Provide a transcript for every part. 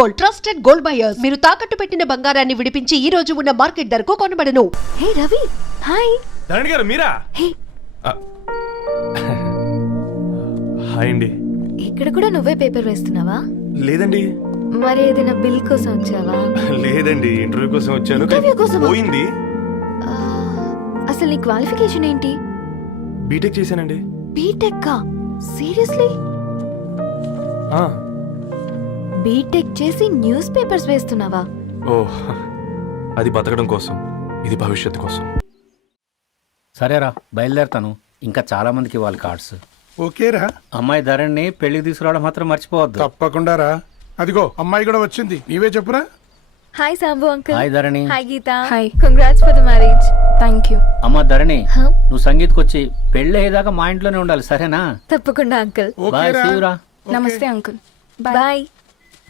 Gold, trusted gold buyers. మీరు తాకట్టు పెట్టిన బంగారాన్ని విడిపించి ఈ రోజు ఉన్న మార్కెట్ ధరకు కొనబడను. హే రవి, హాయ్. ధరణి గారు మీరా? హే, హాయ్ అండి. ఇక్కడ కూడా నువ్వే పేపర్ వేస్తున్నావా? లేదండి. మరి ఏదైనా బిల్ కోసం వచ్చావా? లేదండి, ఇంటర్వ్యూ కోసం వచ్చాను. ఇంటర్వ్యూ కోసమా? పోయింది. ఆ, అసలు నీ క్వాలిఫికేషన్ ఏంటి? బీటెక్ చేశానండి. బీటెక్? సీరియస్లీ? బీటెక్ చేసి న్యూస్ పేపర్స్ వేస్తున్నావా? ఓ, అది బతకడం కోసం, ఇది భవిష్యత్తు కోసం. సరేరా, బయలుదేరుతాను. ఇంకా చాలా మందికి ఇవ్వాలి కార్డ్స్. ఓకేరా. అమ్మాయి ధరణి పెళ్లికి తీసుకురావడం మాత్రం మర్చిపోవద్దు. తప్పకుండా రా. అదిగో అమ్మాయి కూడా వచ్చింది, నీవే చెప్పురా. Hi Sambu uncle. Hi Dharani. Hi Geetha. Hi. Congrats for the marriage. Thank you. అమ్మ ధరణి, నువ్వు సంగీత్కి వచ్చి పెళ్లి అయ్యేదాకా మా ఇంట్లోనే ఉండాలి, సరేనా? తప్పకుండా అంకుల్. బాయ్, ఓకేరా. సీవురా. నమస్తే అంకుల్. బాయ్.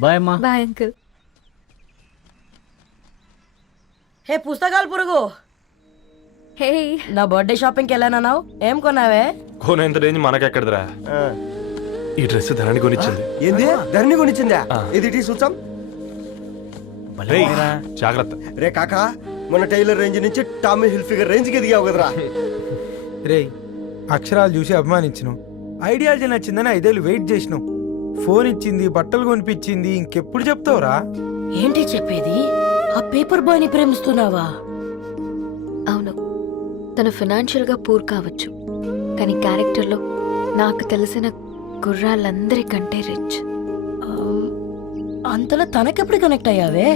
బాయ్ అమ్మా. Bye uncle. హే పుస్తకాలు పురుగు, హే, నా బర్త్డే షాపింగ్కి వెళ్ళానన్నావు, ఏం కొన్నావే? కోనేంత రేంజ్ మనకెక్కడదిరా. ఈ డ్రెస్ ధరణి కొనిచ్చింది. ఏంది ధరణి కొనిచ్చిందా? ఇది చూసాం. రేయ్, జాగ్రత్త. రే కాకా, మన టైలర్ రేంజ్ నుంచి టామీ హిల్ఫిగర్ రేంజ్ కి ఎదిగావు కదరా. రే, అక్షరాలు చూసి అభిమానించను, ఐడియాలజీ నచ్చిందని 5 ఏళ్ళు వెయిట్ చేసినావు. ఫోన్ ఇచ్చింది, బట్టలు కొనిపించింది, ఇంకెప్పుడు చెప్తావురా? ఏంటి చెప్పేది? ఆ పేపర్ బాయ్ ని ప్రేమిస్తున్నావా? అవును, తను ఫైనాన్షియల్ గా పూర్ కావచ్చు, కానీ క్యారెక్టర్లో నాకు తెలిసిన గుర్రాలందరికంటే రిచ్. అంతలో తనకెప్పుడు కనెక్ట్ అయ్యావే?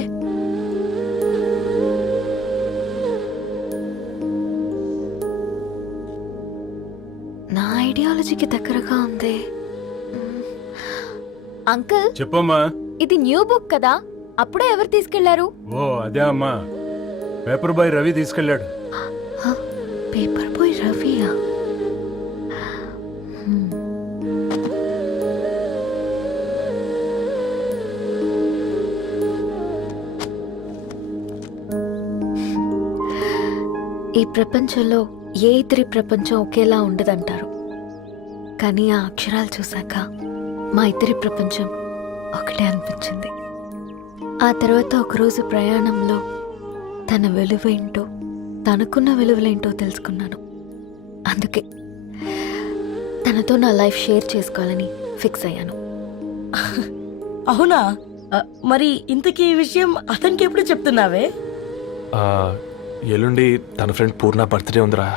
నా ఐడియాలజీకి దగ్గరగా ఉంది. అంకుల్, చెప్పమ్మా. ఇది న్యూ బుక్ కదా, అప్పుడే ఎవరు తీసుకెళ్లారు? ఓ అదే అమ్మా, పేపర్ బాయ్ రవి తీసుకెళ్ళాడు. పేపర్ బాయ్ రవియా? ఈ ప్రపంచంలో ఏ ఇద్దరి ప్రపంచం ఒకేలా ఉండదంటారు, కానీ ఆ అక్షరాలు చూశాక మా ఇద్దరి ప్రపంచం ఒకటే అనిపించింది. ఆ తర్వాత ఒకరోజు ప్రయాణంలో తన విలువేంటో, తనకున్న విలువలేంటో తెలుసుకున్నాను. అందుకే తనతో నా లైఫ్ షేర్ చేసుకోవాలని ఫిక్స్ అయ్యాను. అవునా? మరి ఇంతకీ ఈ విషయం అతనికి ఎప్పుడు చెప్తున్నావే? ఎల్లుండి తన ఫ్రెండ్ పూర్ణ బర్త్డే ఉందిరా.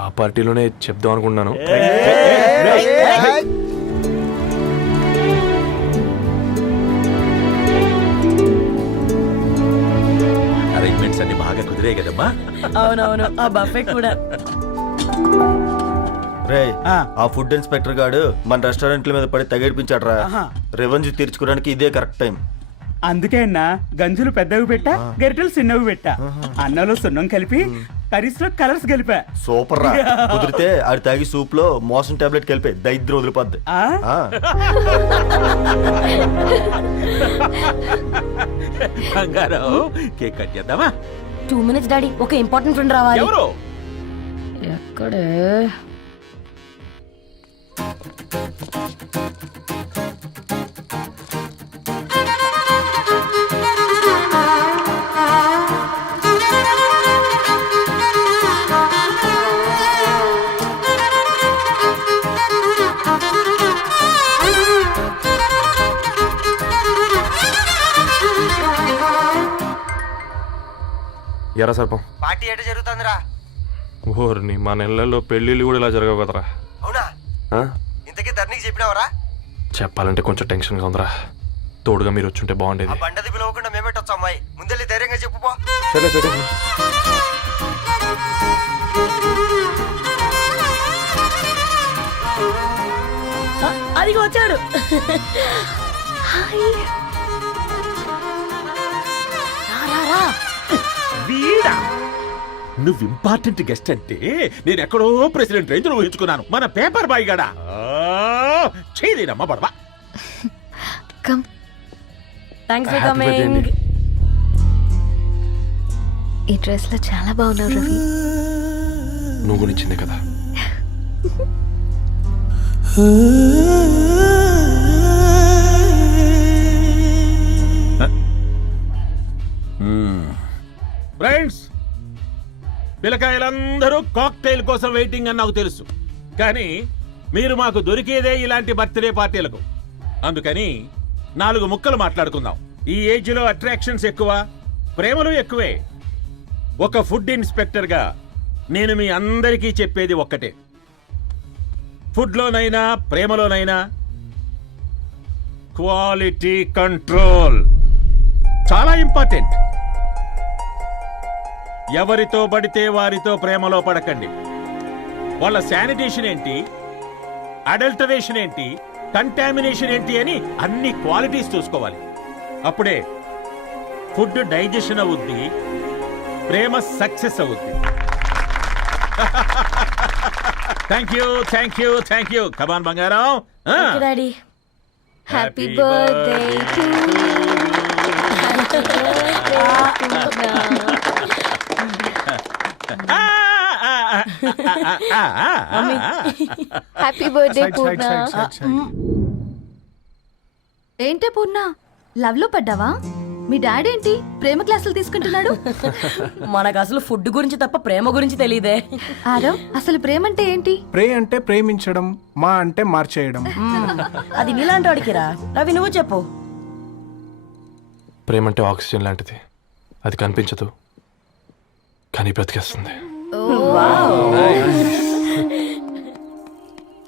ఆ పార్టీలోనే చెప్దాం అనుకుంటున్నాను. అరేంజ్మెంట్స్ అన్ని బాగా కుదిరే కదమ్మా. అవునవును, ఆ బఫే కూడా. రే, ఆ ఫుడ్ ఇన్స్పెక్టర్ గాడు మన రెస్టారెంట్ల మీద పడి తగేడిపించాడు రా. రెవెన్యూ తీర్చుకోవడానికి ఇదే కరెక్ట్ టైం. అందుకే అన్న గంజులు పెద్దవి పెట్టా, గరిటెలు చిన్నవి పెట్టా. అన్నంలో సున్నం కలిపి, కర్రీస్ లో కలర్స్ కలిపా. సూపర్ రా. కుదిరితే ఆడి తాగి సూప్ లో మోషన్ టాబ్లెట్ కలిపి దరిద్రం వదిలిపోద్ది. బంగారం, కేక్ కట్ చేద్దామా? 2 minutes డాడీ, ఒక ఇంపార్టెంట్ ఫ్రెండ్ రావాలి. ఎవరు? ఎక్కడే? ఎరా సర్పం, పార్టీ ఎట జరుగుతుందిరా? ఓర్ని, మా నెలల్లో పెళ్ళిళ్ళు కూడా ఇలా జరగవు కదరా. అవునా? ఇంతకీ ధరణికి చెప్పినావరా? చెప్పాలంటే కొంచెం టెన్షన్గా ఉందిరా. తోడుగా మీరు వచ్చుంటే బాగుండేది. బండది పిలవకుండా మేమేటొచ్చు అమ్మాయి, ముందెళ్ళి ధైర్యంగా చెప్పుపో. సరే సరే. అదిగో వచ్చాడు. వీడా? నువ్వు ఇంపార్టెంట్ గెస్ట్ అంటే నేను ఎక్కడో ప్రెసిడెంట్ రేంజ్ ఊహించుకున్నాను. మన పేపర్ బాయ్ గడా చేయలేనమ్మా బడవా. Thanks for coming. ఈ డ్రెస్ లో చాలా బాగున్నావు రవి. నువ్వు గురించిందే కదా. ఫ్రెండ్స్, పిల్లకాయలందరూ కాక్టైల్ కోసం వెయిటింగ్ అని నాకు తెలుసు, కానీ మీరు మాకు దొరికేదే ఇలాంటి బర్త్డే పార్టీలకు. అందుకని 4 ముక్కలు మాట్లాడుకుందాం. ఈ ఏజ్ లో అట్రాక్షన్స్ ఎక్కువ, ప్రేమలు ఎక్కువే. ఒక ఫుడ్ ఇన్స్పెక్టర్ గా నేను మీ అందరికీ చెప్పేది ఒక్కటే, ఫుడ్లోనైనా ప్రేమలోనైనా క్వాలిటీ కంట్రోల్ చాలా ఇంపార్టెంట్. ఎవరితో పడితే వారితో ప్రేమలో పడకండి. వాళ్ళ శానిటేషన్ ఏంటి, అడల్టరేషన్ ఏంటి, కంటామినేషన్ ఏంటి అని అన్ని క్వాలిటీస్ చూసుకోవాలి. అప్పుడే ఫుడ్ డైజెషన్ అవుద్ది, ప్రేమ సక్సెస్ అవుద్ది. Thank you, thank you, thank you. Come on బంగారం. Daddy happy birthday to happy birthday Purna. ఏంటే పూర్ణ, లవ్ లో పడ్డావా? మీ డాడీ ఏంటి ప్రేమ క్లాసులు తీసుకుంటున్నాడు? మనకు అసలు ఫుడ్ గురించి తప్ప ప్రేమ గురించి తెలియదే. ఆరవ్, అసలు ప్రేమ అంటే ఏంటి? ప్రే అంటే ప్రేమించడం, మా అంటే మార్చేయడం. అది నీలాంటి వాడికిరా. రవి నువ్వు చెప్పు. ప్రేమ అంటే ఆక్సిజన్ లాంటిది, అది కనిపించదు కానీ బ్రతికేస్తుంది.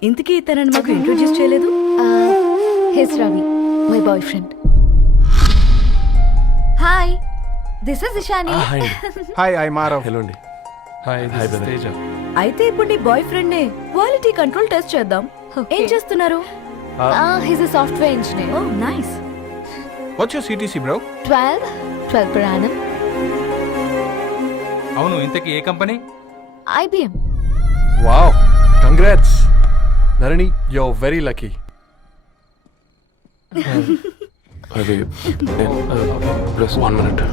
ఇంతకీ తనని మాకు ఇంట్రొడ్యూస్ చేయలేదు. He's Ravi, my boyfriend. Hi, this is Ishani. Hi, I Maarav. Hello అండి. హాయ్ తేజ. అయితే ఇప్పుడు నీ బాయ్ ఫ్రెండ్ నే క్వాలిటీ కంట్రోల్ టెస్ట్ చేద్దాం. ఏం చేస్తున్నారు? He's a software engineer. Oh nice. What's your CTC bro? 12 per annum. అవును, ఇంతకీ ఏ కంపెనీ? IBM. Wow, congrats Narani, you are very lucky. అది ప్లస్ 1 minute.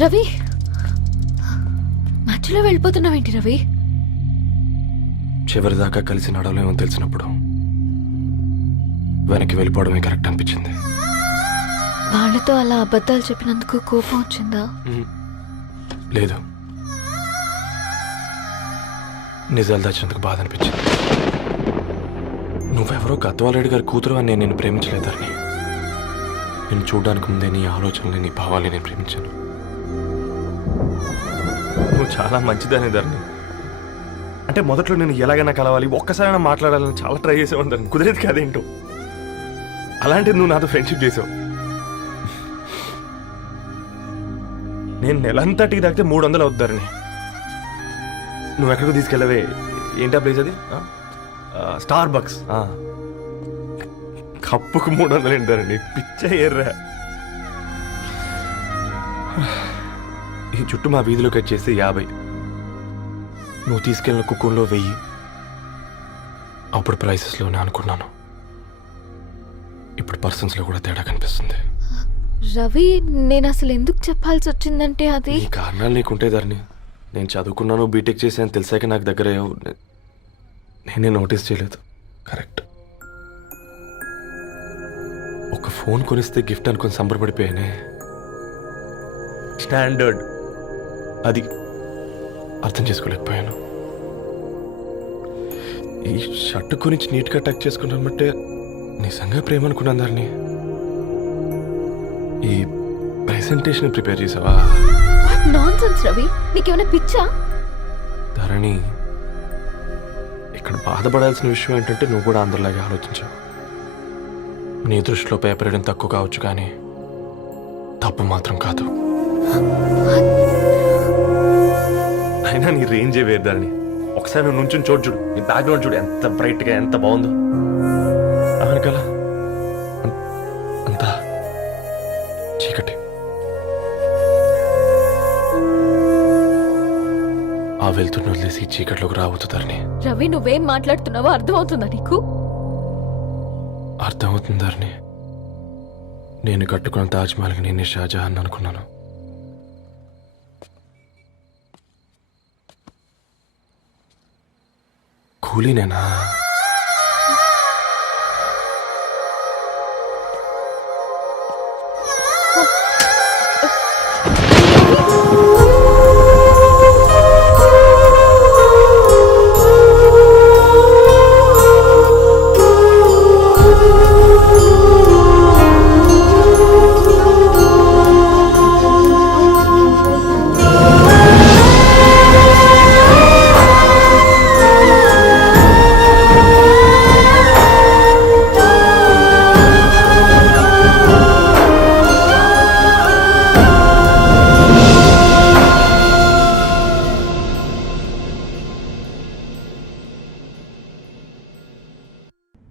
రవి, మధ్యలో వెళ్ళిపోతున్నావేంటి రవి? చివరిదాకా కలిసి నడవలేమో తెలిసినప్పుడు వెనక్కి వెళ్ళిపోవడమే కరెక్ట్ అనిపించింది. వాళ్ళతో అలా అబద్ధాలు చెప్పినందుకు కోపం వచ్చిందా? లేదు, నిజాలు దాచినందుకు బాధ అనిపించింది. నువ్వెవరో గద్వాలరెడ్డి గారి కూతురు అని నేను ప్రేమించలేదని. నేను చూడడానికి ముందే నీ ఆలోచనలు, నీ భావాలు నేను ప్రేమించాను. నువ్వు చాలా మంచిదనే ధరణి. అంటే మొదట్లో నేను ఎలాగైనా కలవాలి, ఒక్కసారైనా మాట్లాడాలని చాలా ట్రై చేసేవాడిని ధరణి. కుదిరేది కాదేంటో. అలాంటిది నువ్వు నాతో ఫ్రెండ్షిప్ చేసావు. నేను నెలంతటికి తాకితే 300 అవుతారని. నువ్వు ఎక్కడికి తీసుకెళ్ళవే? ఏంటా ప్లేస్ అది? Star bucks. కప్పుకు 300 ఏంటారండి, పిచ్చ ఎర్రా. ఈ చుట్టూ మా వీధిలో కట్ చేస్తే 50. నువ్వు తీసుకెళ్ళిన కుక్కర్లో 1000. అప్పుడు ప్రైసెస్లోనే అనుకున్నాను, ఇప్పుడు పర్సన్స్లో కూడా తేడా కనిపిస్తుంది. రవి, నేను అసలు ఎందుకు చెప్పాల్సి వచ్చిందంటే అది ఈ కారణాలు నీకుంటే ధరణి. నేను చదువుకున్నాను, బీటెక్ చేశాను తెలిసాక నాకు దగ్గర నేనే నోటీస్ చేయలేదు. కరెక్ట్. ఒక ఫోన్ కొనిస్తే గిఫ్ట్ అనుకొని సంబరపడిపోయానే. స్టాండర్డ్ అది అర్థం చేసుకోలేకపోయాను. ఈ షర్ట్ గురించి నీట్గా టక్ చేసుకున్నామంటే నిజంగా ప్రేమ అనుకున్నాను దాన్ని. ఈ ప్రెజెంటేషన్ ప్రిపేర్ చేసావా? నాన్సెన్స్ రవి, నీకేమైనా పిచ్చా? ధరణి, ఇక్కడ బాధపడాల్సిన విషయం ఏంటంటే నువ్వు కూడా అందరిలాగే ఆలోచించావు. నీ దృష్టిలో పేపర్ వేయడం తక్కువ కావచ్చు, కానీ తప్పు మాత్రం కాదు. అయినా నీ రేంజే వేరు ధరణి. ఒకసారి నువ్వు నుంచుని చూడు, నీ బ్యాక్గ్రౌండ్ చూడు ఎంత బ్రైట్గా, ఎంత బాగుందో. వెనకాల అంతా చీకటి. ఆ వెళ్తున్న వదిలేసి ఈ చీకట్లోకి రావద్దు ధరణి. రవి నువ్వేం మాట్లాడుతున్నావో అర్థమవుతుందా నీకు? అర్థమవుతుంది ధరణి. నేను కట్టుకున్న తాజ్మహల్కి నేనే షాజహాన్ అనుకున్నాను. కూలీనేనా?